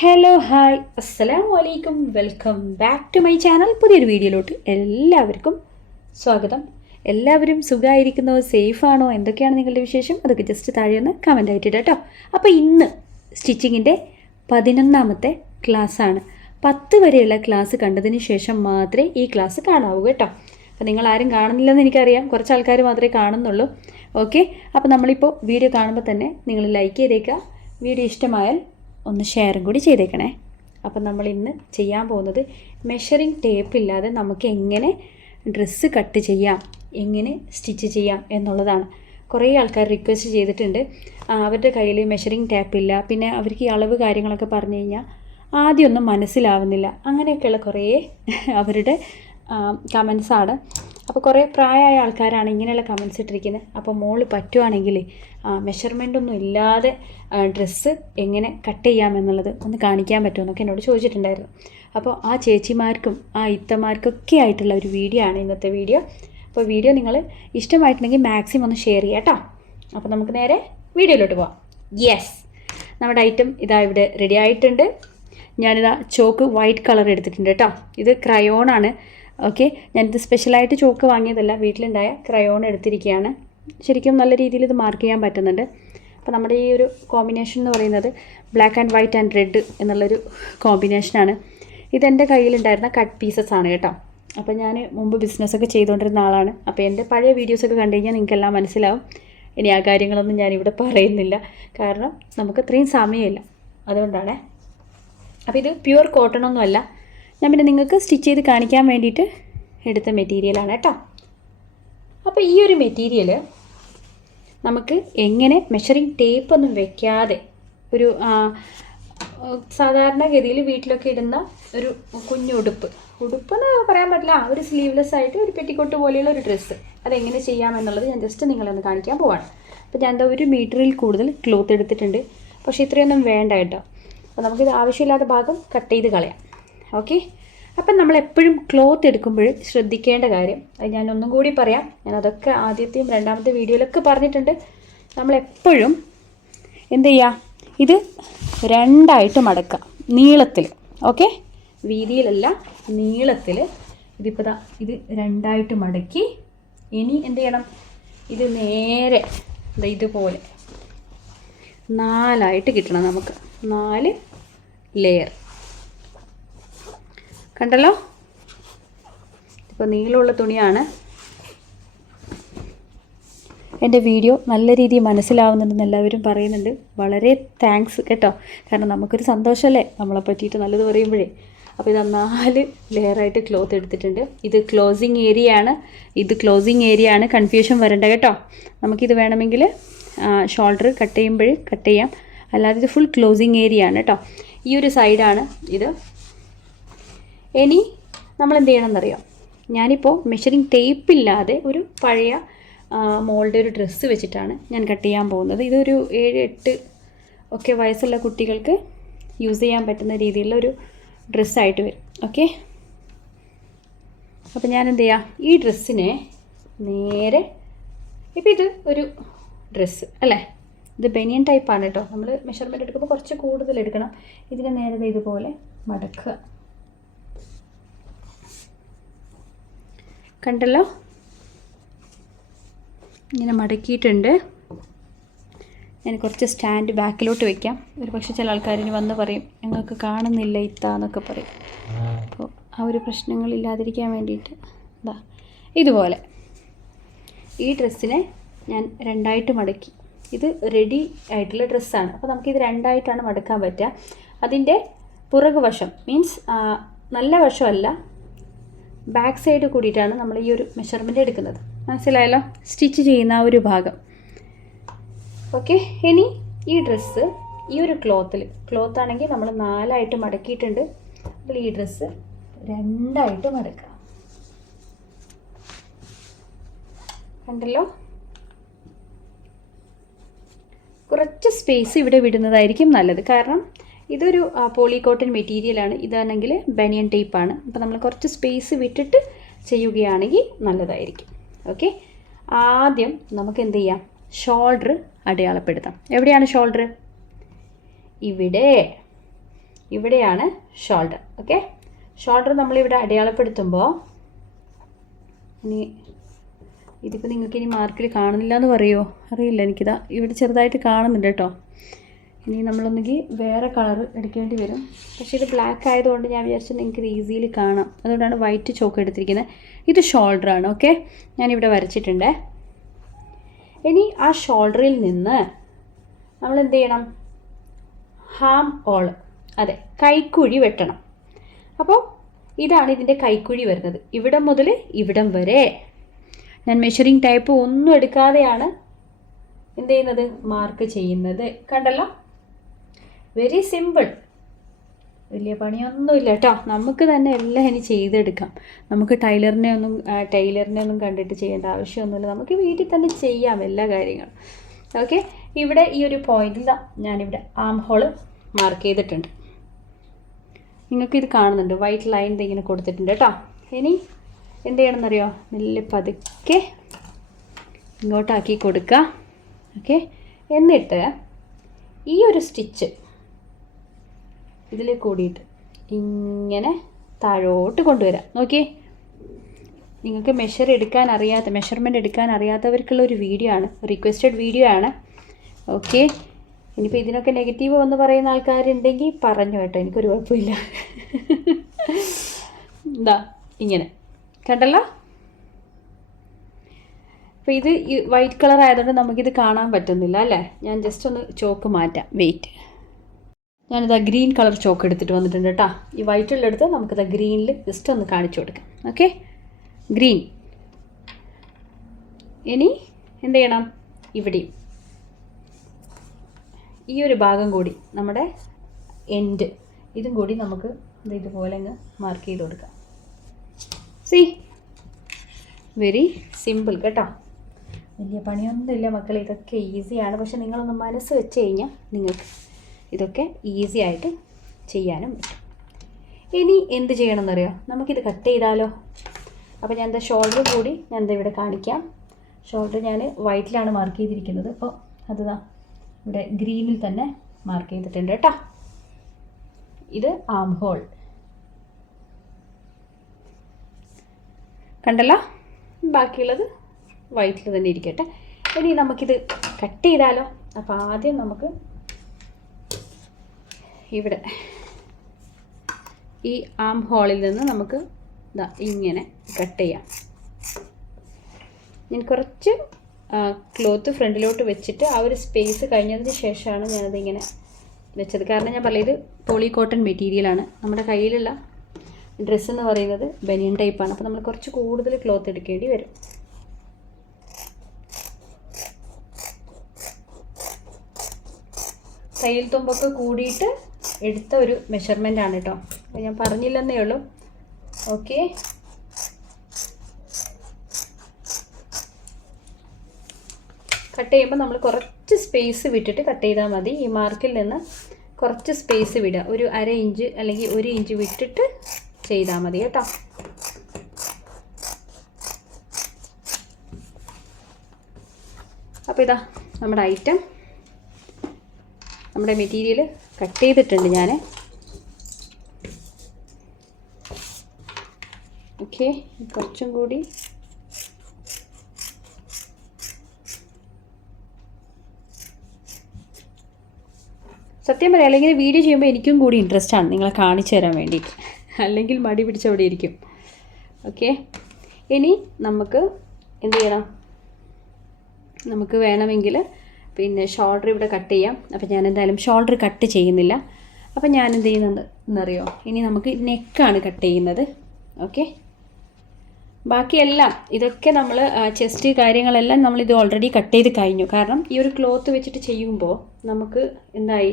Hello hi അസ്സലാമു വലൈക്കും welcome back to my channel പുതിയൊരു വീഡിയോയിലോട്ട് എല്ലാവർക്കും സ്വാഗതം. എല്ലാവരും സുഖമായിരിക്കുന്നോ സേഫാണോ? എന്തൊക്കെയാണ് നിങ്ങളുടെ വിശേഷം? അതൊക്കെ ജസ്റ്റ് താഴെ ഒന്ന് കമന്റ് ആയിട്ട് കേട്ടോ അപ്പോൾ ഇന്ന് സ്റ്റിച്ചിങ്ങിന്റെ പതിനൊന്നാമത്തെ ക്ലാസ്സാണ് പത്ത് വരെയുള്ള ക്ലാസ് കണ്ടതിന് ശേഷം മാത്രമേ ഈ ക്ലാസ് കാണാവൂ കേട്ടോ. അപ്പോൾ നിങ്ങൾ ആരും കാണുന്നില്ലെന്ന് എനിക്കറിയാം. കുറച്ച് ആൾക്കാർ മാത്രമേ കാണുന്നുള്ളൂ. ഓക്കെ അപ്പോൾ നമ്മളിപ്പോൾ വീഡിയോ കാണുമ്പോൾ തന്നെ നിങ്ങൾ ലൈക്ക് ചെയ്തേക്കുക. വീഡിയോ ഇഷ്ടമായാൽ ഒന്ന് ഷെയറും കൂടി ചെയ്തേക്കണേ. അപ്പം നമ്മൾ ഇന്ന് ചെയ്യാൻ പോകുന്നത് മെഷറിംഗ് ടേപ്പ് ഇല്ലാതെ നമുക്ക് എങ്ങനെ ഡ്രസ്സ് കട്ട് ചെയ്യാം എങ്ങനെ സ്റ്റിച്ച് ചെയ്യാം എന്നുള്ളതാണ്. കുറേ ആൾക്കാർ റിക്വസ്റ്റ് ചെയ്തിട്ടുണ്ട്. അവരുടെ കയ്യിൽ മെഷറിംഗ് ടേപ്പ് ഇല്ല. പിന്നെ അവർക്ക് ഈ അളവ് കാര്യങ്ങളൊക്കെ പറഞ്ഞു കഴിഞ്ഞാൽ ആദ്യമൊന്നും മനസ്സിലാവുന്നില്ല. അങ്ങനെയൊക്കെയുള്ള കുറേ അവരുടെ കമൻസാണ് അപ്പോൾ കുറേ പ്രായമായ ആൾക്കാരാണ് ഇങ്ങനെയുള്ള കമൻസ് ഇട്ടിരിക്കുന്നത് അപ്പോൾ മോൾ പറ്റുവാണെങ്കിൽ മെഷർമെന്റ് ഒന്നും ഇല്ലാതെ ഡ്രസ്സ് എങ്ങനെ കട്ട് ചെയ്യാമെന്നുള്ളത് ഒന്ന് കാണിക്കാൻ പറ്റുമെന്നൊക്കെ എന്നോട് ചോദിച്ചിട്ടുണ്ടായിരുന്നു. അപ്പോൾ ആ ചേച്ചിമാർക്കും ആ ഇത്തമാർക്കൊക്കെ ആയിട്ടുള്ള ഒരു വീഡിയോ ആണ് ഇന്നത്തെ വീഡിയോ അപ്പോൾ വീഡിയോ നിങ്ങൾ ഇഷ്ടമായിട്ടുണ്ടെങ്കിൽ മാക്സിമം ഒന്ന് ഷെയർ ചെയ്യാം കേട്ടോ അപ്പോൾ നമുക്ക് നേരെ വീഡിയോയിലോട്ട് പോവാം. യെസ് നമ്മുടെ ഐറ്റം ഇതാ ഇവിടെ റെഡി ആയിട്ടുണ്ട്. ഞാനിതാ ചോക്ക് വൈറ്റ് കളർ എടുത്തിട്ടുണ്ട് കേട്ടോ ഇത് ക്രയോണാണ് ഓക്കെ ഞാനിത് സ്പെഷ്യലായിട്ട് ചോക്ക് വാങ്ങിയതല്ല വീട്ടിലുണ്ടായ ക്രയോൺ എടുത്തിരിക്കുകയാണ് ശരിക്കും നല്ല രീതിയിൽ ഇത് മാർക്ക് ചെയ്യാൻ പറ്റുന്നുണ്ട്. അപ്പോൾ നമ്മുടെ ഈ ഒരു കോമ്പിനേഷൻ എന്ന് പറയുന്നത് black and white and red എന്നുള്ളൊരു കോമ്പിനേഷനാണ് ഇതെന്റെ കയ്യിലുണ്ടായിരുന്ന കട്ട് പീസസ് ആണ് കേട്ടോ. അപ്പോൾ ഞാൻ മുമ്പ് ബിസിനസ്സൊക്കെ ചെയ്തുകൊണ്ടിരുന്ന ആളാണ്. അപ്പോൾ എന്റെ പഴയ വീഡിയോസൊക്കെ കണ്ടു കഴിഞ്ഞാൽ നിങ്ങൾക്കെല്ലാം മനസ്സിലാവും. ഇനി ആ കാര്യങ്ങളൊന്നും ഞാനിവിടെ പറയുന്നില്ല. കാരണം നമുക്ക് ഇത്രയും സമയമില്ല. അതുകൊണ്ടാണ്. അപ്പോൾ ഇത് പ്യുവർ കോട്ടൺ ഒന്നും അല്ല ഞാൻ പിന്നെ നിങ്ങൾക്ക് സ്റ്റിച്ച് ചെയ്ത് കാണിക്കാൻ വേണ്ടിയിട്ട് എടുത്ത മെറ്റീരിയലാണ് കേട്ടോ. അപ്പോൾ ഈ ഒരു മെറ്റീരിയൽ നമുക്ക് എങ്ങനെ മെഷറിങ് ടേപ്പ് ഒന്നും വെക്കാതെ ഒരു സാധാരണഗതിയിൽ വീട്ടിലൊക്കെ ഇടുന്ന ഒരു കുഞ്ഞുടുപ്പ് ഉടുപ്പ്. എന്ന് പറയാൻ പറ്റില്ല. ഒരു സ്ലീവ്ലെസ് ആയിട്ട് ഒരു പെറ്റിക്കോട്ട് പോലെയുള്ള ഒരു ഡ്രസ്സ് അതെങ്ങനെ ചെയ്യാമെന്നുള്ളത് ഞാൻ ജസ്റ്റ് നിങ്ങളൊന്ന് കാണിക്കാൻ പോവാണ്. അപ്പോൾ ഞാൻ എന്താ ഒരു മീറ്ററിൽ കൂടുതൽ ക്ലോത്ത് എടുത്തിട്ടുണ്ട്. പക്ഷേ ഇത്രയൊന്നും വേണ്ട കേട്ടോ. അപ്പോൾ നമുക്കിത് ആവശ്യമില്ലാത്ത ഭാഗം കട്ട് ചെയ്ത് കളയാം. ഓക്കെ അപ്പം നമ്മൾ എപ്പോഴും ക്ലോത്ത് എടുക്കുമ്പോൾ ശ്രദ്ധിക്കേണ്ട കാര്യം അത് ഞാൻ ഒന്നും കൂടി പറയാം. ഞാൻ അതൊക്കെ ആദ്യത്തെയും രണ്ടാമത്തെ വീഡിയോയിലൊക്കെ പറഞ്ഞിട്ടുണ്ട്. നമ്മളെപ്പോഴും എന്ത് ചെയ്യുക ഇത് രണ്ടായിട്ട് മടക്കുക. നീളത്തിൽ. ഓക്കെ വീതിയിലല്ല നീളത്തിൽ. ഇതിപ്പോൾ ദാ ഇത് രണ്ടായിട്ട് മടക്കി ഇനി എന്ത് ചെയ്യണം? ഇത് നേരെ ഇതുപോലെ നാലായിട്ട് കിട്ടണം നമുക്ക്. നാല് ലെയർ കണ്ടല്ലോ? ഇപ്പോൾ നീളമുള്ള തുണിയാണ്. എന്റെ വീഡിയോ നല്ല രീതിയിൽ മനസ്സിലാവുന്നുണ്ടെന്ന് എല്ലാവരും പറയുന്നുണ്ട്. വളരെ താങ്ക്സ് കേട്ടോ. കാരണം നമുക്കൊരു സന്തോഷമല്ലേ? നമ്മളെ പറ്റിയിട്ട് നല്ലത് പറയുമ്പോഴേ. അപ്പോൾ ഇത് നാല് ലെയറായിട്ട് ക്ലോത്ത് എടുത്തിട്ടുണ്ട്. ഇത് ക്ലോസിങ് ഏരിയ ആണ്. ഇത് ക്ലോസിങ് ഏരിയ ആണ്. കൺഫ്യൂഷൻ വരണ്ട കേട്ടോ. നമുക്കിത് വേണമെങ്കിൽ ഷോൾഡർ കട്ട് ചെയ്യുമ്പോൾ കട്ട് ചെയ്യാം. അല്ലാതെ ഇത് ഫുൾ ക്ലോസിങ് ഏരിയ ആണ് കേട്ടോ. ഈ ഒരു സൈഡാണ് ഇത്. ഇനി നമ്മൾ എന്ത് ചെയ്യണമെന്നറിയാം ഞാനിപ്പോൾ മെഷറിംഗ് ടേപ്പ് ഇല്ലാതെ ഒരു പഴയ മോളുടെ ഒരു ഡ്രസ്സ് വെച്ചിട്ടാണ് ഞാൻ കട്ട് ചെയ്യാൻ പോകുന്നത്. ഇതൊരു ഏഴ് എട്ട് ഒക്കെ വയസ്സുള്ള കുട്ടികൾക്ക് യൂസ് ചെയ്യാൻ പറ്റുന്ന രീതിയിലുള്ള ഒരു ഡ്രസ്സായിട്ട് വരും. ഓക്കെ അപ്പോൾ ഞാൻ എന്ത് ചെയ്യാം ഈ ഡ്രസ്സിനെ നേരെ ഇപ്പോൾ ഇത് ഒരു ഡ്രസ്സ് അല്ലേ? ഇത് ബനിയൻ ടൈപ്പാണ് കേട്ടോ നമ്മൾ മെഷർമെന്റ് എടുക്കുമ്പോൾ കുറച്ച് കൂടുതൽ എടുക്കണം. ഇതിനെ നേരെ ഇതുപോലെ മടക്കുക. കണ്ടല്ലോ? ഇങ്ങനെ മടക്കിയിട്ടുണ്ട്. ഞാൻ കുറച്ച് സ്റ്റാൻഡ് ബാക്കിലോട്ട് വെക്കാം. ഒരു പക്ഷേ ചില ആൾക്കാരിന് വന്ന് പറയും ഞങ്ങൾക്ക് കാണുന്നില്ല ഇത്ത എന്നൊക്കെ പറയും. അപ്പോൾ ആ ഒരു പ്രശ്നങ്ങളില്ലാതിരിക്കാൻ വേണ്ടിയിട്ട് എന്താ ഇതുപോലെ. ഈ ഡ്രസ്സിനെ ഞാൻ രണ്ടായിട്ട് മടക്കി. ഇത് റെഡി ആയിട്ടുള്ള ഡ്രസ്സാണ്. അപ്പോൾ നമുക്കിത് രണ്ടായിട്ടാണ് മടക്കാൻ പറ്റുക. അതിന്റെ പുറകുവശം മീൻസ് നല്ല വശമല്ല ബാക്ക് സൈഡ് കൂടിയിട്ടാണ് നമ്മൾ ഈ ഒരു മെഷർമെന്റ് എടുക്കുന്നത്. മനസ്സിലായല്ലോ? സ്റ്റിച്ച് ചെയ്യുന്ന ആ ഒരു ഭാഗം. ഓക്കെ ഇനി ഈ ഡ്രസ്സ് ഈ ഒരു ക്ലോത്തിൽ ക്ലോത്ത് ആണെങ്കിൽ നമ്മൾ നാലായിട്ട് മടക്കിയിട്ടുണ്ട്. അപ്പോൾ ഈ ഡ്രസ്സ് രണ്ടായിട്ട് മടക്കുക. കണ്ടല്ലോ? കുറച്ച് സ്പേസ് ഇവിടെ വിടുന്നതായിരിക്കും നല്ലത്. കാരണം ഇതൊരു പോളി കോട്ടൺ മെറ്റീരിയലാണ് ഇതാണെങ്കിൽ ബനിയൻ ടൈപ്പാണ് അപ്പോൾ നമ്മൾ കുറച്ച് സ്പേസ് വിട്ടിട്ട് ചെയ്യുകയാണെങ്കിൽ നല്ലതായിരിക്കും. ഓക്കെ ആദ്യം നമുക്ക് എന്ത് ചെയ്യാം? ഷോൾഡർ അടയാളപ്പെടുത്താം. എവിടെയാണ് ഷോൾഡർ ഇവിടെ. ഇവിടെയാണ് ഷോൾഡർ ഓക്കെ ഷോൾഡർ നമ്മളിവിടെ അടയാളപ്പെടുത്തുമ്പോൾ ഇനി ഇതിപ്പോൾ നിങ്ങൾക്ക് ഇനി മാർക്കിൽ കാണുന്നില്ല എന്ന് പറയുമോ അറിയില്ല. എനിക്കിതാ ഇവിടെ ചെറുതായിട്ട് കാണുന്നുണ്ട് കേട്ടോ. ഇനി നമ്മളൊന്നുകിൽ വേറെ കളർ എടുക്കേണ്ടി വരും. പക്ഷേ ഇത് ബ്ലാക്ക് ആയതുകൊണ്ട് ഞാൻ വിചാരിച്ചു നിങ്ങൾക്ക് ഇത് ഈസിയിൽ കാണാം. അതുകൊണ്ടാണ് വൈറ്റ് ചോക്ക് എടുത്തിരിക്കുന്നത് ഇത് ഷോൾഡർ ആണ് ഓക്കെ ഞാനിവിടെ വരച്ചിട്ടുണ്ട്. ഇനി ആ ഷോൾഡറിൽ നിന്ന് നമ്മൾ എന്ത് ചെയ്യണം ഹാം ഓൾ അതെ കൈക്കുഴി വെട്ടണം. അപ്പോൾ ഇതാണ് ഇതിന്റെ കൈക്കുഴി വരുന്നത്. ഇവിടം മുതൽ ഇവിടം വരെ. ഞാൻ മെഷറിംഗ് ടൈപ്പ് ഒന്നും എടുക്കാതെയാണ് എന്ത് ചെയ്യുന്നത് മാർക്ക് ചെയ്യുന്നത്. കണ്ടല്ലോ? വെരി സിമ്പിൾ വലിയ പണിയൊന്നുമില്ല കേട്ടോ. നമുക്ക് തന്നെ എല്ലാം ഇനി ചെയ്തെടുക്കാം. നമുക്ക് ടൈലറിനെ ഒന്നും ടൈലറിനെ ഒന്നും കണ്ടിട്ട് ചെയ്യേണ്ട ആവശ്യമൊന്നുമില്ല. നമുക്ക് വീട്ടിൽ തന്നെ ചെയ്യാം എല്ലാ കാര്യങ്ങളും. ഓക്കെ ഇവിടെ ഈ ഒരു പോയിന്റിൽ ഞാനിവിടെ ആം ഹോൾ മാർക്ക് ചെയ്തിട്ടുണ്ട്. നിങ്ങൾക്കിത് കാണുന്നുണ്ട്. വൈറ്റ് ലൈൻ ഇങ്ങനെ കൊടുത്തിട്ടുണ്ട് കേട്ടോ. ഇനി എന്ത് ചെയ്യണമെന്നറിയോ? മെല്ലെ പതുക്കെ ഇങ്ങോട്ടാക്കി കൊടുക്കുക. ഓക്കെ എന്നിട്ട് ഈ ഒരു സ്റ്റിച്ച് ഇതിൽ കൂടിയിട്ട് ഇങ്ങനെ താഴോട്ട് കൊണ്ടുവരാം. നോക്കിയേ. നിങ്ങൾക്ക് മെഷർ എടുക്കാൻ അറിയാത്ത മെഷർമെന്റ് എടുക്കാൻ അറിയാത്തവർക്കുള്ള ഒരു വീഡിയോ ആണ്. റിക്വസ്റ്റഡ് വീഡിയോ ആണ്. ഓക്കെ ഇനിയിപ്പോൾ ഇതിനൊക്കെ നെഗറ്റീവ് എന്ന് പറയുന്ന ആൾക്കാരുണ്ടെങ്കിൽ പറഞ്ഞു കേട്ടോ. എനിക്കൊരു കുഴപ്പമില്ല. എന്താ ഇങ്ങനെ. കണ്ടല്ലോ? അപ്പോൾ ഇത് വൈറ്റ് കളർ ആയതുകൊണ്ട് നമുക്കിത് കാണാൻ പറ്റുന്നില്ല അല്ലേ? ഞാൻ ജസ്റ്റ് ഒന്ന് ചോക്ക് മാറ്റാം. വെയിറ്റ് ഞാനിതാ ഗ്രീൻ കളർ ചോക്ക് എടുത്തിട്ട് വന്നിട്ടുണ്ട് കേട്ടോ ഈ വൈറ്റുള്ളടുത്ത് നമുക്കിതാ ഗ്രീനിൽ ജസ്റ്റ് ഒന്ന് കാണിച്ചു കൊടുക്കാം. ഓക്കെ ഗ്രീൻ ഇനി എന്ത് ചെയ്യണം? ഇവിടെയും. ഈ ഒരു ഭാഗം കൂടി നമ്മുടെ എൻഡ് ഇതും കൂടി നമുക്ക് ഇതുപോലെ അങ്ങ് മാർക്ക് ചെയ്ത് കൊടുക്കാം. സി വെരി സിമ്പിൾ കേട്ടോ. വലിയ പണിയൊന്നുമില്ല മക്കളെ. ഇതൊക്കെ ഈസിയാണ് പക്ഷെ നിങ്ങളൊന്ന് മനസ്സ് വെച്ച് കഴിഞ്ഞാൽ നിങ്ങൾക്ക് ഇതൊക്കെ ഈസി ആയിട്ട് ചെയ്യാനും പറ്റും. ഇനി എന്ത് ചെയ്യണമെന്നറിയോ? നമുക്കിത് കട്ട് ചെയ്താലോ? അപ്പോൾ ഞാൻ എന്താ ഷോൾഡർ കൂടി ഞാൻ എന്താ ഇവിടെ കാണിക്കാം. ഷോൾഡർ ഞാൻ വൈറ്റിലാണ് മാർക്ക് ചെയ്തിരിക്കുന്നത്. അപ്പോൾ അതുതാ ഇവിടെ ഗ്രീനിൽ തന്നെ മാർക്ക് ചെയ്തിട്ടുണ്ട് കേട്ടോ ഇത് ആം ഹോൾ കണ്ടല്ലോ? ബാക്കിയുള്ളത് വൈറ്റിൽ തന്നെ ഇരിക്കട്ടെ. ഇനി നമുക്കിത് കട്ട് ചെയ്താലോ? അപ്പോൾ ആദ്യം നമുക്ക് ഇവിടെ ഈ ആം ഹോളിൽ നിന്ന് നമുക്ക് ഇതാ ഇങ്ങനെ കട്ട് ചെയ്യാം. ഞാൻ കുറച്ച് ക്ലോത്ത് ഫ്രണ്ടിലോട്ട് വെച്ചിട്ട് ആ ഒരു സ്പേസ് കഴിഞ്ഞതിന് ശേഷമാണ് ഞാനതിങ്ങനെ വെച്ചത്. കാരണം ഞാൻ പറയുന്നത് പോളി കോട്ടൺ മെറ്റീരിയലാണ് നമ്മുടെ കയ്യിലുള്ള ഡ്രസ്സ് എന്ന് പറയുന്നത് ബനിയൻ ടൈപ്പാണ് അപ്പോൾ നമ്മൾ കുറച്ച് കൂടുതൽ ക്ലോത്ത് എടുക്കേണ്ടി വരും. തയ്യൽ തുമ്പൊക്കെ കൂടിയിട്ട് എടുത്ത ഒരു മെഷർമെന്റ് ആണ് കേട്ടോ അപ്പോൾ ഞാൻ പറഞ്ഞില്ലെന്നേ ഉള്ളൂ. ഓക്കെ കട്ട് ചെയ്യുമ്പോൾ നമ്മൾ കുറച്ച് സ്പേസ് വിട്ടിട്ട് കട്ട് ചെയ്താൽ മതി. ഈ മാർക്കിൽ നിന്ന് കുറച്ച് സ്പേസ് വിടുക. ഒരു അര ഇഞ്ച് അല്ലെങ്കിൽ ഒരു ഇഞ്ച് വിട്ടിട്ട് ചെയ്താൽ മതി കേട്ടോ. അപ്പോൾ ഇതാ നമ്മുടെ ഐറ്റം നമ്മുടെ മെറ്റീരിയൽ കട്ട് ചെയ്തിട്ടുണ്ട് ഞാൻ ഓക്കെ കുറച്ചും കൂടി. സത്യം പറയാം അല്ലെങ്കിൽ വീഡിയോ ചെയ്യുമ്പോൾ എനിക്കും കൂടി ഇൻട്രസ്റ്റ് ആണ് നിങ്ങളെ കാണിച്ചു തരാൻ വേണ്ടിയിട്ട്. അല്ലെങ്കിൽ മടി പിടിച്ചവിടെ ഇരിക്കും. ഓക്കെ ഇനി നമുക്ക് എന്ത് ചെയ്യണം? നമുക്ക് വേണമെങ്കിൽ പിന്നെ ഷോൾഡർ ഇവിടെ കട്ട് ചെയ്യാം. അപ്പോൾ ഞാൻ എന്തായാലും ഷോൾഡർ കട്ട് ചെയ്യുന്നില്ല. അപ്പോൾ ഞാൻ എന്ത് ചെയ്യുന്നത് ഇനി നമുക്ക് നെക്കാണ് കട്ട് ചെയ്യുന്നത്. ഓക്കെ ബാക്കിയെല്ലാം ഇതൊക്കെ നമ്മൾ ചെസ്റ്റ് കാര്യങ്ങളെല്ലാം നമ്മൾ ഇത് ഓൾറെഡി കട്ട് ചെയ്ത് കഴിഞ്ഞു. കാരണം ഈ ഒരു ക്ലോത്ത് വെച്ചിട്ട് ചെയ്യുമ്പോൾ നമുക്ക് എന്തായി?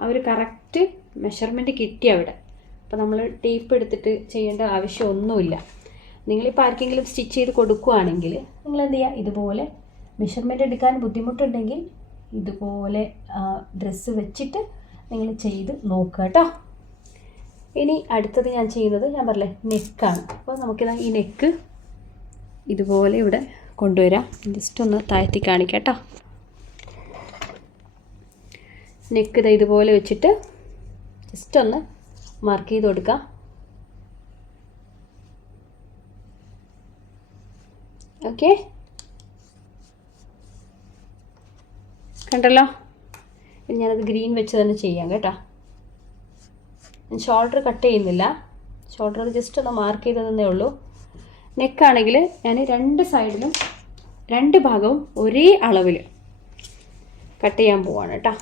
ആ ഒരു കറക്റ്റ് മെഷർമെന്റ് കിട്ടി അവിടെ. അപ്പോൾ നമ്മൾ ടേപ്പ് എടുത്തിട്ട് ചെയ്യേണ്ട ആവശ്യമൊന്നുമില്ല. നിങ്ങളിപ്പോൾ ആർക്കെങ്കിലും സ്റ്റിച്ച് ചെയ്ത് കൊടുക്കുകയാണെങ്കിൽ നിങ്ങൾ എന്ത് ചെയ്യുക ഇതുപോലെ മെഷർമെന്റ് എടുക്കാൻ ബുദ്ധിമുട്ടുണ്ടെങ്കിൽ ഇതുപോലെ ഡ്രസ്സ് വെച്ചിട്ട് നിങ്ങൾ ചെയ്ത് നോക്കുക കേട്ടോ. ഇനി അടുത്തത് ഞാൻ ചെയ്യുന്നത് ഞാൻ പറഞ്ഞേ നെക്കാണ് അപ്പോൾ നമുക്കിതാ ഈ നെക്ക് ഇതുപോലെ ഇവിടെ കൊണ്ടുവരാം. ജസ്റ്റ് ഒന്ന് താഴ്ത്തി കാണിക്കാം കേട്ടോ. നെക്ക് ഇതാ ഇതുപോലെ വെച്ചിട്ട് ജസ്റ്റ് ഒന്ന് മാർക്ക് ചെയ്ത് കൊടുക്കാം ഓക്കെ കണ്ടല്ലോ ഇനി ഞാനത് ഗ്രീൻ വെച്ച് തന്നെ ചെയ്യാം കേട്ടോ. ഞാൻ ഷോൾഡർ കട്ട് ചെയ്യുന്നില്ല. ഷോൾഡർ ജസ്റ്റ് ഒന്ന് മാർക്ക് ചെയ്തതെന്നേ ഉള്ളൂ. നെക്കാണെങ്കിൽ ഞാൻ രണ്ട് സൈഡിലും രണ്ട് ഭാഗവും ഒരേ അളവിൽ കട്ട് ചെയ്യാൻ പോവാണ് കേട്ടോ.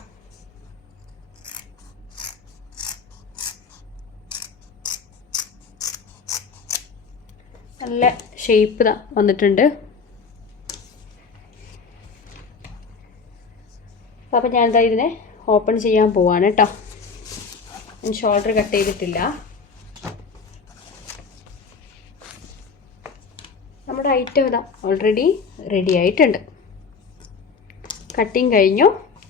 നല്ല ഷേപ്പ് വന്നിട്ടുണ്ട്. അപ്പോൾ ഞാൻ എന്താ ഇതിനെ ഓപ്പൺ ചെയ്യാൻ പോവാണ് കേട്ടോ ഞാൻ ഷോൾഡർ കട്ട് ചെയ്തിട്ടില്ല. നമ്മുടെ ഐറ്റം ഇതാ ഓൾറെഡി റെഡി ആയിട്ടുണ്ട്. കട്ടിങ് കഴിഞ്ഞു.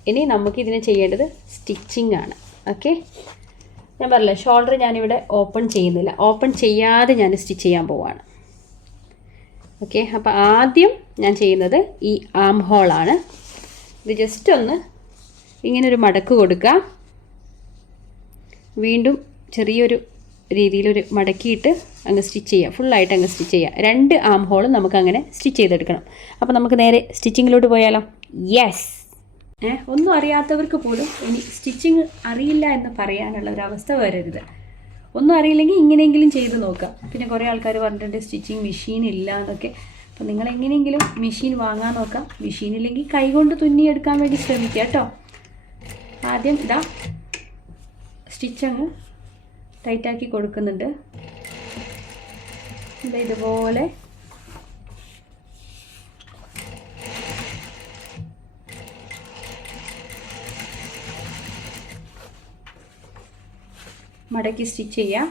ഇനി നമുക്ക് ഇതിനെ ചെയ്യേണ്ടത് സ്റ്റിച്ചിങ് ആണ്. ഓക്കെ ഞാൻ പറഞ്ഞില്ല ഷോൾഡർ ഞാനിവിടെ ഓപ്പൺ ചെയ്യുന്നില്ല. ഓപ്പൺ ചെയ്യാതെ ഞാൻ സ്റ്റിച്ച് ചെയ്യാൻ പോവാണ്. ഓക്കെ അപ്പോൾ ആദ്യം ഞാൻ ചെയ്യുന്നത് ഈ ആം ഹോളാണ് ഇത് ജസ്റ്റ് ഒന്ന് ഇങ്ങനെ ഒരു മടക്ക് കൊടുക്കുക വീണ്ടും ചെറിയൊരു രീതിയിലൊരു മടക്കിയിട്ട് അങ്ങ് സ്റ്റിച്ച് ചെയ്യുക ഫുള്ളായിട്ട് അങ്ങ് സ്റ്റിച്ച് ചെയ്യുക രണ്ട് ആം ഹോളും നമുക്ക് അങ്ങനെ സ്റ്റിച്ച് ചെയ്തെടുക്കണം. അപ്പോൾ നമുക്ക് നേരെ സ്റ്റിച്ചിങ്ങിലോട്ട് പോയാലോ? യെസ് ഏ ഒന്നും അറിയാത്തവർക്ക് പോലും ഇനി സ്റ്റിച്ചിങ് അറിയില്ല എന്ന് പറയാനുള്ള ഒരു അവസ്ഥ വരരുത്. ഒന്നും അറിയില്ലെങ്കിൽ ഇങ്ങനെയെങ്കിലും ചെയ്ത് നോക്കുക പിന്നെ കുറേ ആൾക്കാർ പറഞ്ഞിട്ടുണ്ട് സ്റ്റിച്ചിങ് മെഷീൻ ഇല്ല എന്നൊക്കെ. അപ്പോൾ നിങ്ങൾ എങ്ങനെയെങ്കിലും മെഷീൻ വാങ്ങാൻ നോക്കാം. മെഷീൻ ഇല്ലെങ്കിൽ കൈകൊണ്ട് തുന്നിയെടുക്കാൻ വേണ്ടി ശ്രമിക്കുക കേട്ടോ. ആദ്യം ഇതാ സ്റ്റിച്ച് അങ്ങ് ടൈറ്റാക്കി കൊടുക്കുന്നുണ്ട്. ഇത് ഇതുപോലെ മടക്കി സ്റ്റിച്ച് ചെയ്യാം.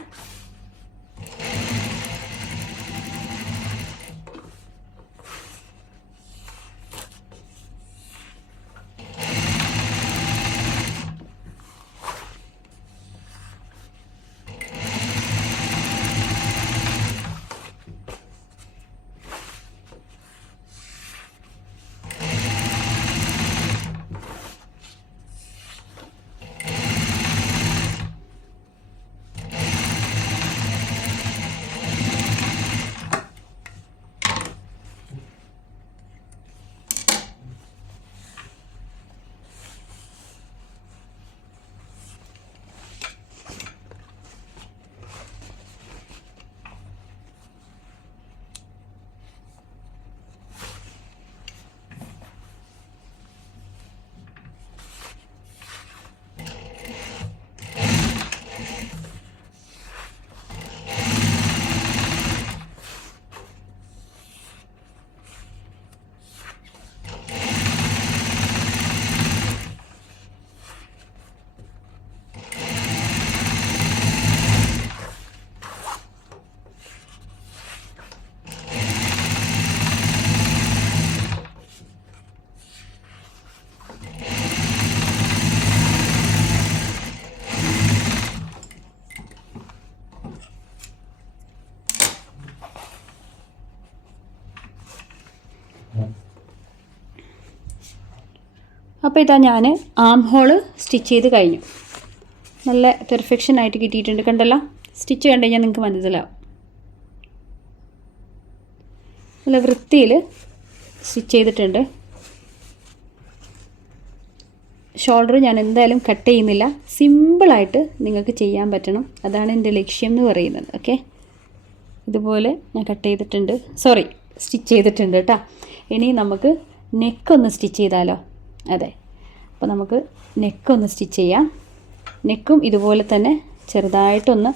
അപ്പോൾ ഇതാ ഞാൻ ആം ഹോൾ സ്റ്റിച്ച് ചെയ്ത് കഴിഞ്ഞു. നല്ല പെർഫെക്ഷൻ ആയിട്ട് കിട്ടിയിട്ടുണ്ട് കണ്ടല്ലോ? സ്റ്റിച്ച് കണ്ടു കഴിഞ്ഞാൽ നിങ്ങൾക്ക് മനസ്സിലാവും. നല്ല വൃത്തിയിൽ സ്റ്റിച്ച് ചെയ്തിട്ടുണ്ട്. ഷോൾഡർ ഞാൻ എന്തായാലും കട്ട് ചെയ്യുന്നില്ല. സിമ്പിളായിട്ട് നിങ്ങൾക്ക് ചെയ്യാൻ പറ്റണം. അതാണ് എന്റെ ലക്ഷ്യം എന്ന് പറയുന്നത്. ഓക്കെ ഇതുപോലെ ഞാൻ കട്ട് ചെയ്തിട്ടുണ്ട്. സോറി സ്റ്റിച്ച് ചെയ്തിട്ടുണ്ട് കേട്ടോ. ഇനി നമുക്ക് നെക്ക് ഒന്ന് സ്റ്റിച്ച് ചെയ്താലോ? അതെ. അപ്പോൾ നമുക്ക് നെക്ക് ഒന്ന് സ്റ്റിച്ച് ചെയ്യാം. നെക്കും ഇതുപോലെ തന്നെ ചെറുതായിട്ടൊന്ന്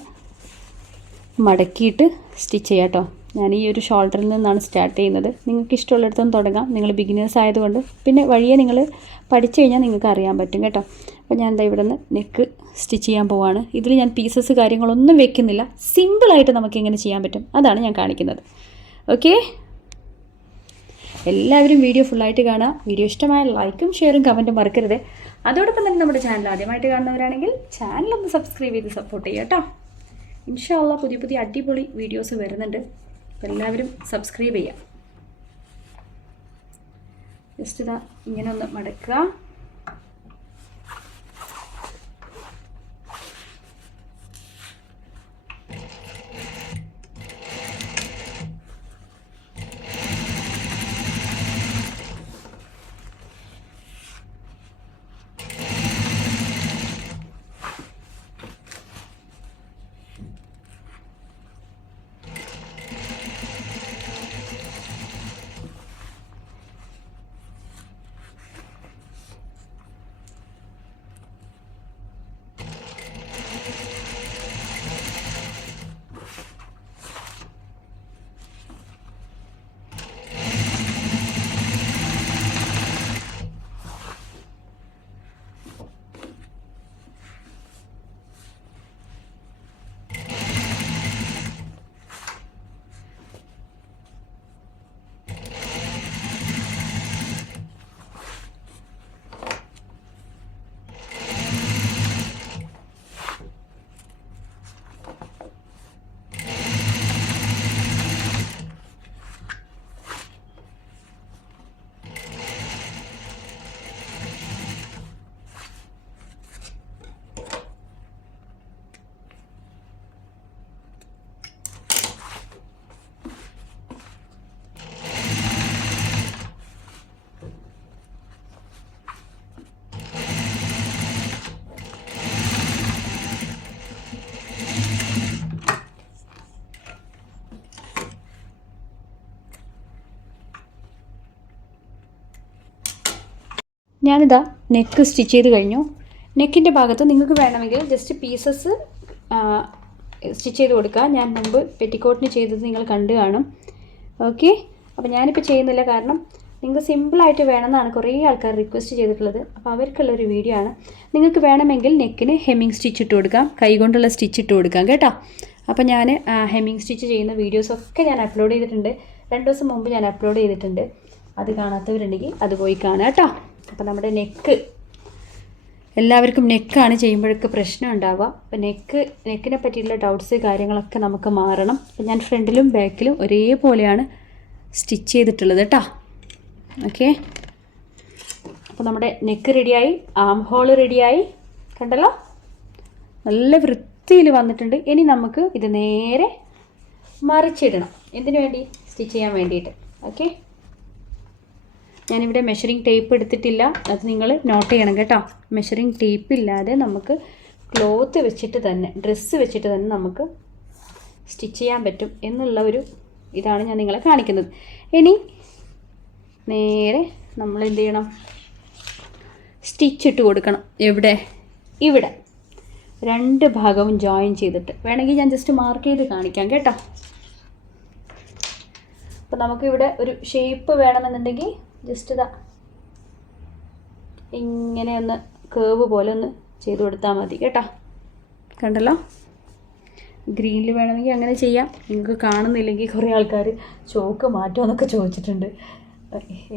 മടക്കിയിട്ട് സ്റ്റിച്ച് ചെയ്യാം കേട്ടോ ഞാൻ ഈ ഒരു ഷോൾഡറിൽ നിന്നാണ് സ്റ്റാർട്ട് ചെയ്യുന്നത്. നിങ്ങൾക്ക് ഇഷ്ടമുള്ളിടത്തും തുടങ്ങാം. നിങ്ങൾ ബിഗിനേഴ്സ് ആയതുകൊണ്ട്. പിന്നെ വഴിയെ നിങ്ങൾ പഠിച്ചു കഴിഞ്ഞാൽ നിങ്ങൾക്ക് അറിയാൻ പറ്റും കേട്ടോ. അപ്പോൾ ഞാൻ എന്താ ഇവിടെ നിന്ന് നെക്ക് സ്റ്റിച്ച് ചെയ്യാൻ പോവാണ്. ഇതിൽ ഞാൻ പീസസ് കാര്യങ്ങളൊന്നും വെക്കുന്നില്ല. സിമ്പിളായിട്ട് നമുക്ക് എങ്ങനെ ചെയ്യാൻ പറ്റും? അതാണ് ഞാൻ കാണിക്കുന്നത്. ഓക്കേ എല്ലാവരും വീഡിയോ ഫുള്ളായിട്ട് കാണുക വീഡിയോ ഇഷ്ടമായ ലൈക്കും ഷെയറും കമന്റും മറക്കരുത്. അതോടൊപ്പം തന്നെ നമ്മുടെ ചാനൽ ആദ്യമായിട്ട് കാണുന്നവരാണെങ്കിൽ ചാനൽ ഒന്ന് സബ്സ്ക്രൈബ് ചെയ്ത് സപ്പോർട്ട് ചെയ്യുക കേട്ടോ ഇൻഷാല്ല പുതിയ പുതിയ അടിപൊളി വീഡിയോസ് വരുന്നുണ്ട്. എല്ലാവരും സബ്സ്ക്രൈബ് ചെയ്യാം. ജസ്റ്റ് ഇതാ ഇങ്ങനെ ഒന്ന് മടക്കുക. ഞാനിതാ നെക്ക് സ്റ്റിച്ച് ചെയ്ത് കഴിഞ്ഞു. നെക്കിന്റെ ഭാഗത്ത് നിങ്ങൾക്ക് വേണമെങ്കിൽ ജസ്റ്റ് പീസസ് സ്റ്റിച്ച് ചെയ്ത് കൊടുക്കുക ഞാൻ മുമ്പ് പെറ്റിക്കോട്ടിന് ചെയ്തത് നിങ്ങൾ കണ്ടു കാണും. ഓക്കെ അപ്പോൾ ഞാനിപ്പോൾ ചെയ്യുന്നില്ല കാരണം നിങ്ങൾക്ക് സിമ്പിളായിട്ട് വേണമെന്നാണ് കുറേ ആൾക്കാർ റിക്വസ്റ്റ് ചെയ്തിട്ടുള്ളത്. അപ്പോൾ അവർക്കുള്ള ഒരു വീഡിയോ ആണ്. നിങ്ങൾക്ക് വേണമെങ്കിൽ നെക്കിന് ഹെമ്മിങ് സ്റ്റിച്ച് ഇട്ട് കൊടുക്കാം. കൈകൊണ്ടുള്ള സ്റ്റിച്ച് ഇട്ട് കൊടുക്കാം കേട്ടോ. അപ്പോൾ ഞാൻ ഹെമ്മിങ് സ്റ്റിച്ച് ചെയ്യുന്ന വീഡിയോസൊക്കെ ഞാൻ അപ്ലോഡ് ചെയ്തിട്ടുണ്ട്. രണ്ട് ദിവസം മുമ്പ് ഞാൻ അപ്ലോഡ് ചെയ്തിട്ടുണ്ട്. അത് കാണാത്തവരുണ്ടെങ്കിൽ അത് പോയി കാണാം കേട്ടോ. അപ്പോൾ നമ്മുടെ നെക്ക് എല്ലാവർക്കും നെക്കാണ് ചെയ്യുമ്പോഴൊക്കെ പ്രശ്നം ഉണ്ടാവുക. അപ്പോൾ നെക്ക് നെക്കിനെ പറ്റിയിട്ടുള്ള ഡൗട്ട്സ് കാര്യങ്ങളൊക്കെ നമുക്ക് മാറണം. അപ്പോൾ ഞാൻ ഫ്രണ്ടിലും ബാക്കിലും ഒരേപോലെയാണ് സ്റ്റിച്ച് ചെയ്തിട്ടുള്ളത് കേട്ടോ ഓക്കെ അപ്പോൾ നമ്മുടെ നെക്ക് റെഡിയായി ആം ഹോൾ റെഡിയായി കണ്ടല്ലോ? നല്ല വൃത്തിയിൽ വന്നിട്ടുണ്ട്. ഇനി നമുക്ക് ഇത് നേരെ മറിച്ചിടണം. എന്തിനു വേണ്ടി? സ്റ്റിച്ച് ചെയ്യാൻ വേണ്ടിയിട്ട്. ഓക്കെ ഞാനിവിടെ മെഷറിംഗ് ടേപ്പ് എടുത്തിട്ടില്ല. അത് നിങ്ങൾ നോട്ട് ചെയ്യണം കേട്ടോ. മെഷറിംഗ് ടേപ്പ് ഇല്ലാതെ നമുക്ക് ക്ലോത്ത് വെച്ചിട്ട് തന്നെ ഡ്രസ്സ് വെച്ചിട്ട് തന്നെ നമുക്ക് സ്റ്റിച്ച് ചെയ്യാൻ പറ്റും എന്നുള്ള ഒരു ഇതാണ് ഞാൻ നിങ്ങളെ കാണിക്കുന്നത്. ഇനി നേരെ നമ്മൾ എന്ത് ചെയ്യണം? സ്റ്റിച്ച് ഇട്ട് കൊടുക്കണം. എവിടെ? ഇവിടെ. രണ്ട് ഭാഗവും ജോയിൻ ചെയ്തിട്ട്. വേണമെങ്കിൽ ഞാൻ ജസ്റ്റ് മാർക്ക് ചെയ്ത് കാണിക്കാം കേട്ടോ. അപ്പോൾ നമുക്കിവിടെ ഒരു ഷേപ്പ് വേണമെന്നുണ്ടെങ്കിൽ ജസ്റ്റ് ഇതാ. ഇങ്ങനെ ഒന്ന് കേവ് പോലെ ഒന്ന് ചെയ്ത് കൊടുത്താൽ മതി കേട്ടോ. കണ്ടല്ലോ? ഗ്രീനിൽ വേണമെങ്കിൽ അങ്ങനെ ചെയ്യാം. നിങ്ങൾക്ക് കാണുന്നില്ലെങ്കിൽ കുറേ ആൾക്കാർ ചോക്ക് മാറ്റുമെന്നൊക്കെ ചോദിച്ചിട്ടുണ്ട്.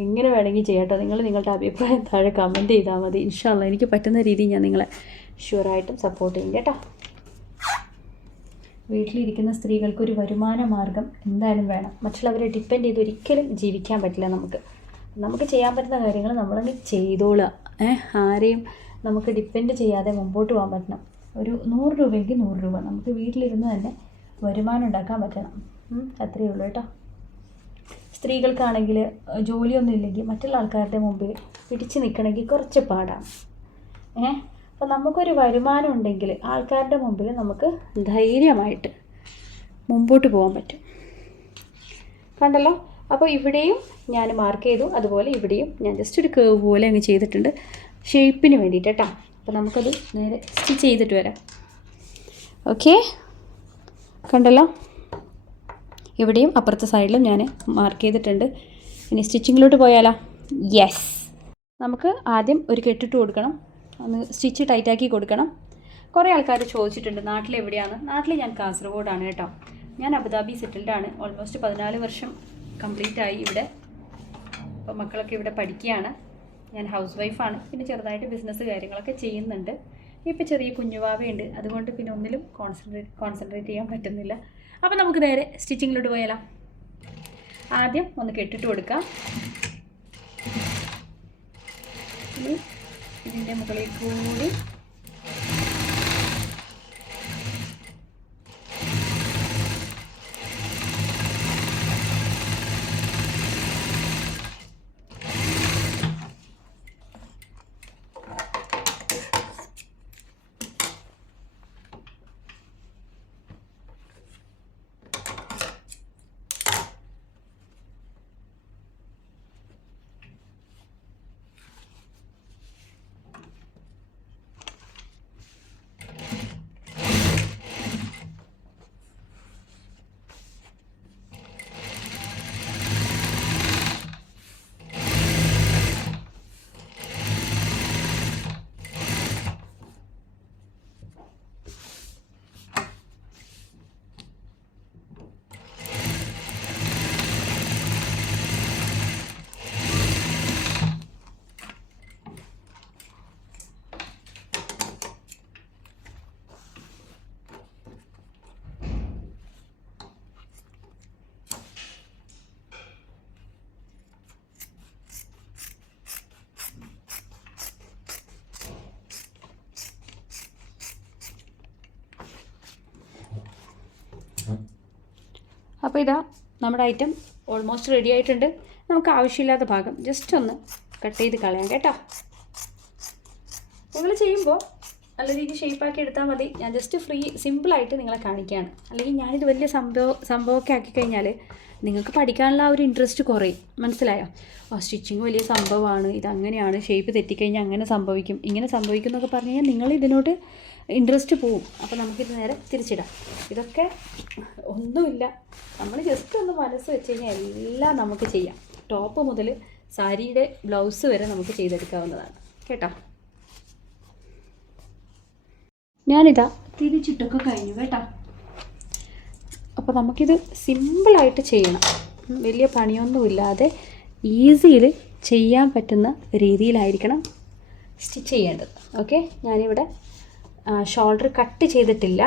എങ്ങനെ വേണമെങ്കിൽ ചെയ്യാം നിങ്ങൾ നിങ്ങളുടെ അഭിപ്രായം താഴെ കമന്റ് ചെയ്താൽ മതി. ഇൻഷാല്ല എനിക്ക് പറ്റുന്ന രീതിയിൽ ഞാൻ നിങ്ങളെ ഷുവറായിട്ടും സപ്പോർട്ട് ചെയ്യും കേട്ടോ. വീട്ടിലിരിക്കുന്ന സ്ത്രീകൾക്ക് ഒരു വരുമാന മാർഗം എന്തായാലും വേണം. മറ്റുള്ളവരെ ഡിപ്പെൻഡ് ചെയ്ത് ഒരിക്കലും ജീവിക്കാൻ പറ്റില്ല നമുക്ക്. നമുക്ക് ചെയ്യാൻ പറ്റുന്ന കാര്യങ്ങൾ നമ്മളങ്ങ് ചെയ്തോളുക. ഏഹ് ആരെയും നമുക്ക് ഡിപ്പെൻഡ് ചെയ്യാതെ മുമ്പോട്ട് പോകാൻ പറ്റണം. ഒരു നൂറ് രൂപയെങ്കിൽ നൂറ് രൂപ. നമുക്ക് വീട്ടിലിരുന്ന് തന്നെ വരുമാനം ഉണ്ടാക്കാൻ പറ്റണം. അത്രയേ ഉള്ളൂ കേട്ടോ. സ്ത്രീകൾക്കാണെങ്കിൽ ജോലിയൊന്നും ഇല്ലെങ്കിൽ മറ്റുള്ള ആൾക്കാരുടെ മുമ്പിൽ പിടിച്ചു നിൽക്കണമെങ്കിൽ കുറച്ച് പാടാണ്. ഏഹ് അപ്പോൾ നമുക്കൊരു വരുമാനം ഉണ്ടെങ്കിൽ ആൾക്കാരുടെ മുമ്പിൽ നമുക്ക് ധൈര്യമായിട്ട് മുമ്പോട്ട് പോകാൻ പറ്റും. കണ്ടല്ലോ? അപ്പോൾ ഇവിടെയും ഞാൻ മാർക്ക് ചെയ്തു. അതുപോലെ ഇവിടെയും ഞാൻ ജസ്റ്റ് ഒരു കേവ് പോലെ അങ്ങ് ചെയ്തിട്ടുണ്ട്. ഷേപ്പിന് വേണ്ടിയിട്ട് കേട്ടോ അപ്പോൾ നമുക്കത് നേരെ സ്റ്റിച്ച് ചെയ്തിട്ട് വരാം. ഓക്കെ കണ്ടല്ലോ? ഇവിടെയും അപ്പുറത്തെ സൈഡിലും ഞാൻ മാർക്ക് ചെയ്തിട്ടുണ്ട്. ഇനി സ്റ്റിച്ചിങ്ങിലോട്ട് പോയാലോ? യെസ് നമുക്ക് ആദ്യം ഒരു കെട്ടിട്ട് കൊടുക്കണം. ഒന്ന് സ്റ്റിച്ച് ടൈറ്റാക്കി കൊടുക്കണം. കുറേ ആൾക്കാർ ചോദിച്ചിട്ടുണ്ട് നാട്ടിലെവിടെയാണ്? നാട്ടിൽ ഞാൻ കാസർഗോഡാണ് കേട്ടോ. ഞാൻ അബുദാബി സെറ്റിൽഡാണ് ഓൾമോസ്റ്റ് പതിനാല് വർഷം കംപ്ലീറ്റ് ആയി ഇവിടെ. അപ്പോൾ മക്കളൊക്കെ ഇവിടെ പഠിക്കുകയാണ്. ഞാൻ ഹൗസ് വൈഫാണ് പിന്നെ ചെറുതായിട്ട് ബിസിനസ് കാര്യങ്ങളൊക്കെ ചെയ്യുന്നുണ്ട്. ഇപ്പോൾ ചെറിയ കുഞ്ഞുവാവയുണ്ട്. അതുകൊണ്ട് പിന്നെ ഒന്നിലും കോൺസെൻട്രേറ്റ് കോൺസെൻട്രേറ്റ് ചെയ്യാൻ പറ്റുന്നില്ല. അപ്പോൾ നമുക്ക് നേരെ സ്റ്റിച്ചിങ്ങിലോട്ട് പോയാലോ? ആദ്യം ഒന്ന് കെട്ടിട്ട് കൊടുക്കാം. ഇനി ഇതിന്റെ മുകളിൽ കൂടി അപ്പോൾ ഇതാ നമ്മുടെ ഐറ്റം ഓൾമോസ്റ്റ് റെഡി ആയിട്ടുണ്ട്. നമുക്ക് ആവശ്യമില്ലാത്ത ഭാഗം ജസ്റ്റ് ഒന്ന് കട്ട് ചെയ്ത് കളയാം കേട്ടോ. നിങ്ങൾ ചെയ്യുമ്പോൾ നല്ല രീതിയിൽ ഷേപ്പാക്കി എടുത്താൽ മതി. ഞാൻ ജസ്റ്റ് ഫ്രീ സിമ്പിളായിട്ട് നിങ്ങളെ കാണിക്കുകയാണ് അല്ലെങ്കിൽ ഞാനിത് വലിയ സംഭവം സംഭവമൊക്കെ ആക്കി കഴിഞ്ഞാൽ നിങ്ങൾക്ക് പഠിക്കാനുള്ള ആ ഒരു ഇൻട്രസ്റ്റ് കുറയും. മനസ്സിലായോ? ആ സ്റ്റിച്ചിങ് വലിയ സംഭവമാണ്. ഇതങ്ങനെയാണ്. ഷേപ്പ് തെറ്റിക്കഴിഞ്ഞാൽ അങ്ങനെ സംഭവിക്കും. ഇങ്ങനെ സംഭവിക്കും എന്നൊക്കെ പറഞ്ഞു കഴിഞ്ഞാൽ നിങ്ങൾ ഇതിനോട് ഇൻട്രസ്റ്റ് പോവും. അപ്പോൾ നമുക്കിത് നേരെ തിരിച്ചിടാം. ഇതൊക്കെ ഒന്നുമില്ല. നമ്മൾ ജസ്റ്റ് ഒന്ന് മനസ്സ് വെച്ച് കഴിഞ്ഞാൽ എല്ലാം നമുക്ക് ചെയ്യാം. ടോപ്പ് മുതൽ സാരിയുടെ ബ്ലൗസ് വരെ നമുക്ക് ചെയ്തെടുക്കാവുന്നതാണ്. കേട്ടോ? ഞാനിതാ തിരിച്ചിട്ടൊക്കെ കഴിഞ്ഞു കേട്ടോ. അപ്പോൾ നമുക്കിത് സിമ്പിളായിട്ട് ചെയ്യണം. വലിയ പണിയൊന്നുമില്ലാതെ ഈസിയിൽ ചെയ്യാൻ പറ്റുന്ന രീതിയിലായിരിക്കണം സ്റ്റിച്ച് ചെയ്യേണ്ടത്. ഓക്കെ ഞാനിവിടെ ഷോൾഡർ കട്ട് ചെയ്തിട്ടില്ല.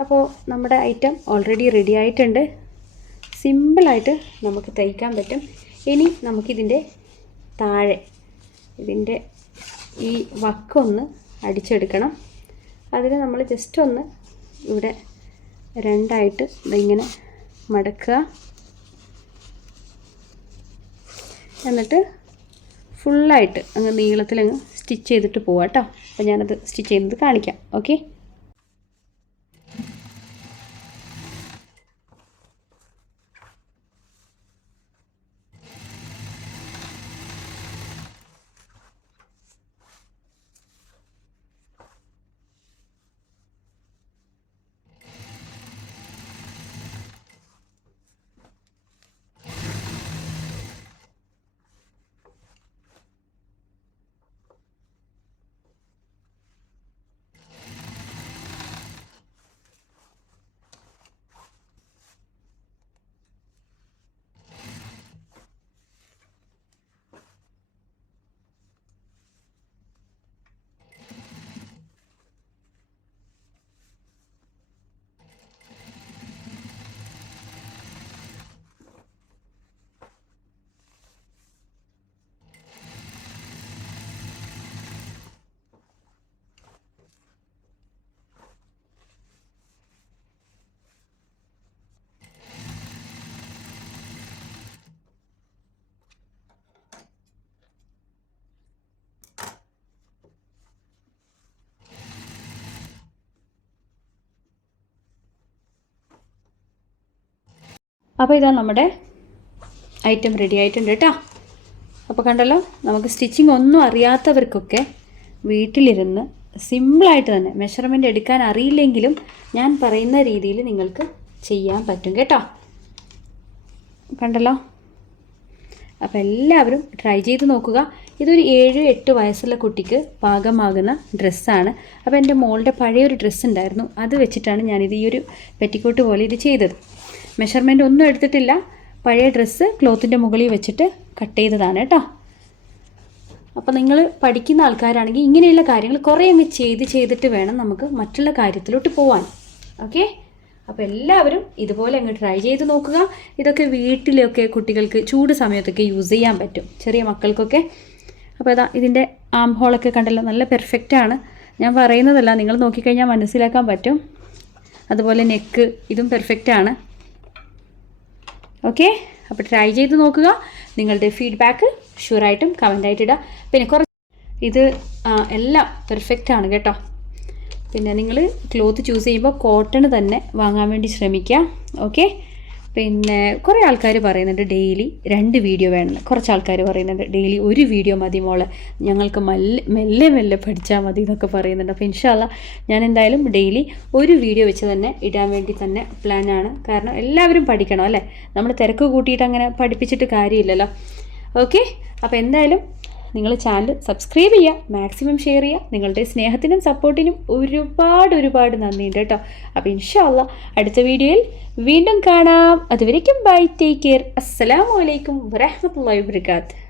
അപ്പോൾ നമ്മുടെ ഐറ്റം ഓൾറെഡി റെഡി ആയിട്ടുണ്ട്. സിമ്പിളായിട്ട് നമുക്ക് തയ്ക്കാൻ പറ്റും. ഇനി നമുക്കിതിന്റെ താഴെ ഇതിന്റെ ഈ വക്കൊന്ന് അടിച്ചെടുക്കണം. അതിന് നമ്മൾ ജസ്റ്റ് ഒന്ന് ഇവിടെ രണ്ടായിട്ട് ഇതിങ്ങനെ മടക്കുക. എന്നിട്ട് ഫുള്ളായിട്ട് അങ്ങ് നീളത്തിൽ അങ്ങ് സ്റ്റിച്ച് ചെയ്തിട്ട് പോവാം കേട്ടോ അപ്പോൾ ഞാനത് സ്റ്റിച്ച് ചെയ്യുന്നത് കാണിക്കാം. ഓക്കെ അപ്പോൾ ഇതാ നമ്മുടെ ഐറ്റം റെഡി ആയിട്ടുണ്ട് കേട്ടോ. അപ്പോൾ കണ്ടല്ലോ നമുക്ക് സ്റ്റിച്ചിങ് ഒന്നും അറിയാത്തവർക്കൊക്കെ വീട്ടിലിരുന്ന് സിമ്പിളായിട്ട് തന്നെ മെഷർമെന്റ് എടുക്കാൻ അറിയില്ലെങ്കിലും ഞാൻ പറയുന്ന രീതിയിൽ നിങ്ങൾക്ക് ചെയ്യാൻ പറ്റും കേട്ടോ. കണ്ടല്ലോ? അപ്പോൾ എല്ലാവരും ട്രൈ ചെയ്ത് നോക്കുക. ഇതൊരു ഏഴ് എട്ട് വയസ്സുള്ള കുട്ടിക്ക് പാകമാകുന്ന ഡ്രസ്സാണ് അപ്പോൾ എന്റെ മോളുടെ പഴയൊരു ഡ്രസ്സ് ഉണ്ടായിരുന്നു. അത് വെച്ചിട്ടാണ് ഞാനിത് ഈ ഒരു പെറ്റിക്കോട്ട് പോലെ ഇത് ചെയ്തത്. മെഷർമെന്റ് ഒന്നും എടുത്തിട്ടില്ല. പഴയ ഡ്രസ്സ് ക്ലോത്തിന്റെ മുകളിൽ വെച്ചിട്ട് കട്ട് ചെയ്തതാണ് കേട്ടോ. അപ്പോൾ നിങ്ങൾ പഠിക്കുന്ന ആൾക്കാരാണെങ്കിൽ ഇങ്ങനെയുള്ള കാര്യങ്ങൾ കുറേ അങ്ങ് ചെയ്ത് ചെയ്തിട്ട് വേണം നമുക്ക് മറ്റുള്ള കാര്യത്തിലോട്ട് പോവാൻ. ഓക്കെ അപ്പോൾ എല്ലാവരും ഇതുപോലെ അങ്ങ് ട്രൈ ചെയ്ത് നോക്കുക. ഇതൊക്കെ വീട്ടിലൊക്കെ കുട്ടികൾക്ക് ചൂട് സമയത്തൊക്കെ യൂസ് ചെയ്യാൻ പറ്റും. ചെറിയ മക്കൾക്കൊക്കെ. അപ്പോൾ ഇതാ ഇതിന്റെ ആം ഹോളൊക്കെ കണ്ടല്ലോ നല്ല പെർഫെക്റ്റ് ആണ്. ഞാൻ പറയുന്നതല്ല നിങ്ങൾ നോക്കിക്കഴിഞ്ഞാൽ മനസ്സിലാക്കാൻ പറ്റും. അതുപോലെ നെക്ക് ഇതും പെർഫെക്റ്റ് ആണ്. ഓക്കെ അപ്പോൾ ട്രൈ ചെയ്ത് നോക്കുക. നിങ്ങളുടെ ഫീഡ്ബാക്ക് ഷുവറായിട്ടും കമന്റായിട്ട് ഇടുക പിന്നെ കുറച്ച് ഇത് എല്ലാം പെർഫെക്റ്റ് ആണ് കേട്ടോ. പിന്നെ നിങ്ങൾ ക്ലോത്ത് ചൂസ് ചെയ്യുമ്പോൾ കോട്ടൺ തന്നെ വാങ്ങാൻ വേണ്ടി ശ്രമിക്കുക. ഓക്കെ പിന്നെ കുറേ ആൾക്കാർ പറയുന്നുണ്ട് ഡെയിലി രണ്ട് വീഡിയോ വേണം. കുറച്ച് ആൾക്കാർ പറയുന്നുണ്ട് ഡെയിലി ഒരു വീഡിയോ മതി മോളെ. ഞങ്ങൾക്ക് മെല്ലെ മെല്ലെ മെല്ലെ പഠിച്ചാൽ മതി എന്നൊക്കെ പറയുന്നുണ്ട്. അപ്പോൾ ഇൻഷാല്ല ഞാൻ എന്തായാലും ഡെയിലി ഒരു വീഡിയോ വെച്ച് തന്നെ ഇടാൻ വേണ്ടി തന്നെ പ്ലാനാണ് കാരണം എല്ലാവരും പഠിക്കണം അല്ലേ? നമ്മൾ തിരക്ക് കൂട്ടിയിട്ട് അങ്ങനെ പഠിപ്പിച്ചിട്ട് കാര്യമില്ലല്ലോ. ഓക്കെ അപ്പോൾ എന്തായാലും നിങ്ങൾ ചാനൽ സബ്സ്ക്രൈബ് ചെയ്യുക മാക്സിമം ഷെയർ ചെയ്യുക നിങ്ങളുടെ സ്നേഹത്തിനും സപ്പോർട്ടിനും ഒരുപാട് ഒരുപാട് നന്ദിയുണ്ട് കേട്ടോ. അപ്പോൾ ഇൻഷാല്ല അടുത്ത വീഡിയോയിൽ വീണ്ടും കാണാം. അതുവരേക്കും ബൈ ടേക്ക് കെയർ അസ്സലാമു അലൈക്കും വരഹമുല്ലാ വബർക്കാത്ത്